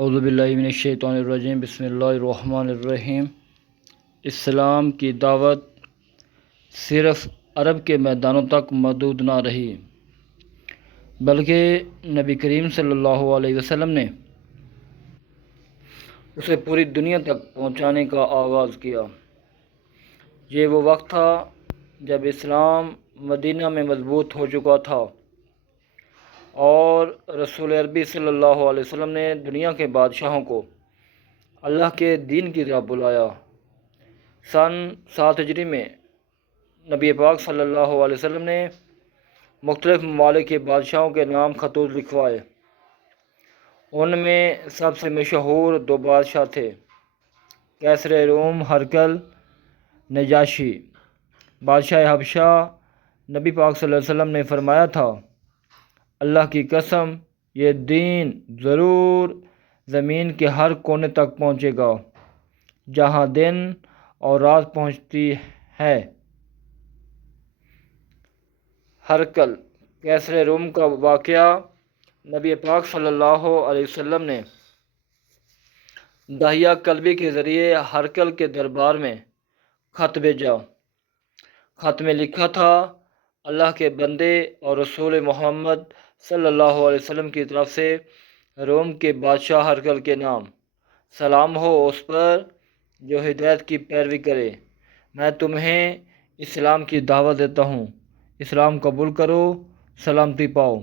اعوذ باللہ من الشیطان الرجیم بسم اللہ الرحمن الرحیم۔ اسلام کی دعوت صرف عرب کے میدانوں تک محدود نہ رہی، بلکہ نبی کریم صلی اللہ علیہ وسلم نے اسے پوری دنیا تک پہنچانے کا آغاز کیا۔ یہ وہ وقت تھا جب اسلام مدینہ میں مضبوط ہو چکا تھا اور رسول عربی صلی اللہ علیہ وسلم نے دنیا کے بادشاہوں کو اللہ کے دین کی طرف بلایا۔ سن 7 ہجری میں نبی پاک صلی اللہ علیہ وسلم نے مختلف ممالک کے بادشاہوں کے نام خطوط لکھوائے۔ ان میں سب سے مشہور 2 بادشاہ تھے، کیسر روم ہرقل، نجاشی۔ بادشاہ حبشہ، نبی پاک صلی اللہ علیہ وسلم نے فرمایا تھا، اللہ کی قسم یہ دین ضرور زمین کے ہر کونے تک پہنچے گا جہاں دن اور رات پہنچتی ہے۔ ہرقل، کیسر روم کا واقعہ، نبی پاک صلی اللہ علیہ وسلم نے داہیہ قلبی کے ذریعے ہرقل کے دربار میں خط بھیجا۔ خط میں لکھا تھا، اللہ کے بندے اور رسول محمد صلی اللہ علیہ وسلم کی طرف سے روم کے بادشاہ ہرقل کے نام، سلام ہو اس پر جو ہدایت کی پیروی کرے۔ میں تمہیں اسلام کی دعوت دیتا ہوں، اسلام قبول کرو، سلامتی پاؤ۔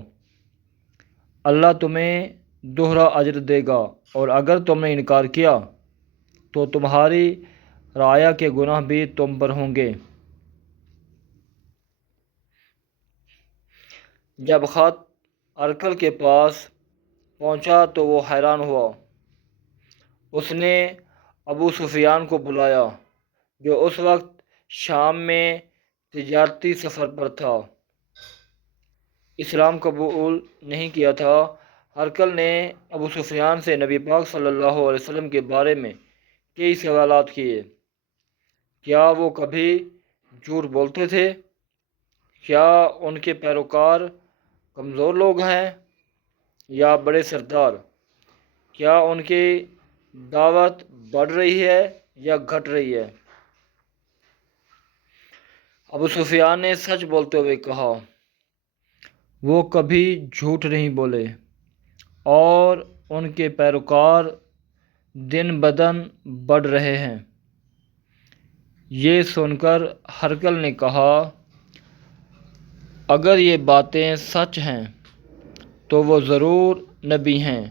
اللہ تمہیں دوہرا اجر دے گا، اور اگر تم نے انکار کیا تو تمہاری رعایا کے گناہ بھی تم پر ہوں گے۔ جب خط ہرقل کے پاس پہنچا تو وہ حیران ہوا۔ اس نے ابو سفیان کو بلایا جو اس وقت شام میں تجارتی سفر پر تھا۔ اسلام قبول نہیں کیا تھا۔ ہرقل نے ابو سفیان سے نبی پاک صلی اللہ علیہ وسلم کے بارے میں کئی سوالات کیے۔ کیا وہ کبھی جھوٹ بولتے تھے؟ کیا ان کے پیروکار کمزور لوگ ہیں یا بڑے سردار؟ کیا ان کی دعوت بڑھ رہی ہے یا گھٹ رہی ہے؟ ابو سفیان نے سچ بولتے ہوئے کہا، وہ کبھی جھوٹ نہیں بولے اور ان کے پیروکار دن بدن بڑھ رہے ہیں۔ یہ سن کر ہرقل نے کہا، اگر یہ باتیں سچ ہیں تو وہ ضرور نبی ہیں،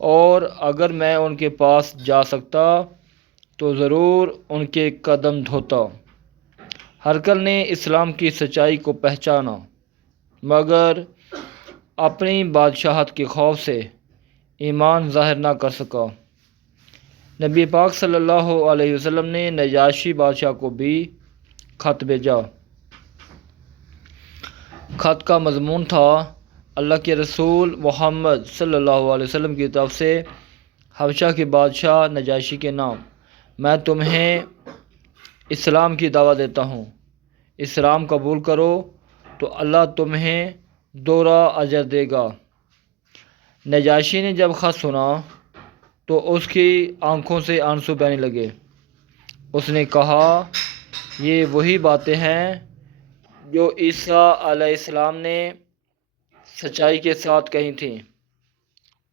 اور اگر میں ان کے پاس جا سکتا تو ضرور ان کے قدم دھوتا۔ ہرقل نے اسلام کی سچائی کو پہچانا، مگر اپنی بادشاہت کے خوف سے ایمان ظاہر نہ کر سکا۔ نبی پاک صلی اللہ علیہ وسلم نے نجاشی بادشاہ کو بھی خط بھیجا۔ خط کا مضمون تھا، اللہ کے رسول محمد صلی اللہ علیہ وسلم کی طرف سے حبشہ کے بادشاہ نجاشی کے نام، میں تمہیں اسلام کی دعوت دیتا ہوں، اسلام قبول کرو تو اللہ تمہیں دوہرا اجر دے گا۔ نجاشی نے جب خط سنا تو اس کی آنکھوں سے آنسو بہنے لگے۔ اس نے کہا، یہ وہی باتیں ہیں جو عیسیٰ علیہ السلام نے سچائی کے ساتھ کہی تھیں۔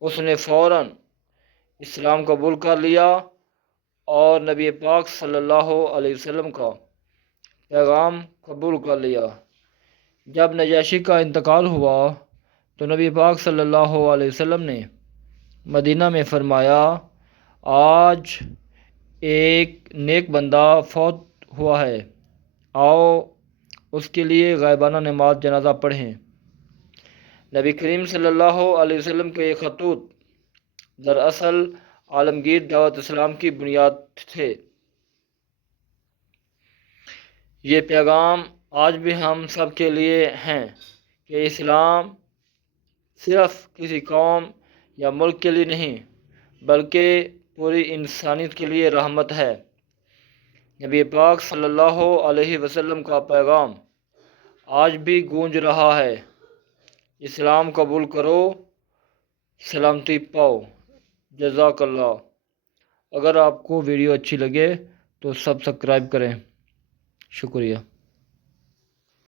اس نے فوراً اسلام قبول کر لیا اور نبی پاک صلی اللہ علیہ وسلم کا پیغام قبول کر لیا۔ جب نجاشی کا انتقال ہوا تو نبی پاک صلی اللہ علیہ وسلم نے مدینہ میں فرمایا، آج ایک نیک بندہ فوت ہوا ہے، آؤ اس کے لیے غائبانہ نماز جنازہ پڑھیں۔ نبی کریم صلی اللہ علیہ وسلم کے یہ خطوط دراصل عالمگیر دعوت اسلام کی بنیاد تھے۔ یہ پیغام آج بھی ہم سب کے لیے ہیں کہ اسلام صرف کسی قوم یا ملک کے لیے نہیں بلکہ پوری انسانیت کے لیے رحمت ہے۔ نبی پاک صلی اللہ علیہ وسلم کا پیغام آج بھی گونج رہا ہے، اسلام قبول کرو، سلامتی پاؤ۔ جزاک اللہ۔ اگر آپ کو ویڈیو اچھی لگے تو سبسکرائب کریں، شکریہ۔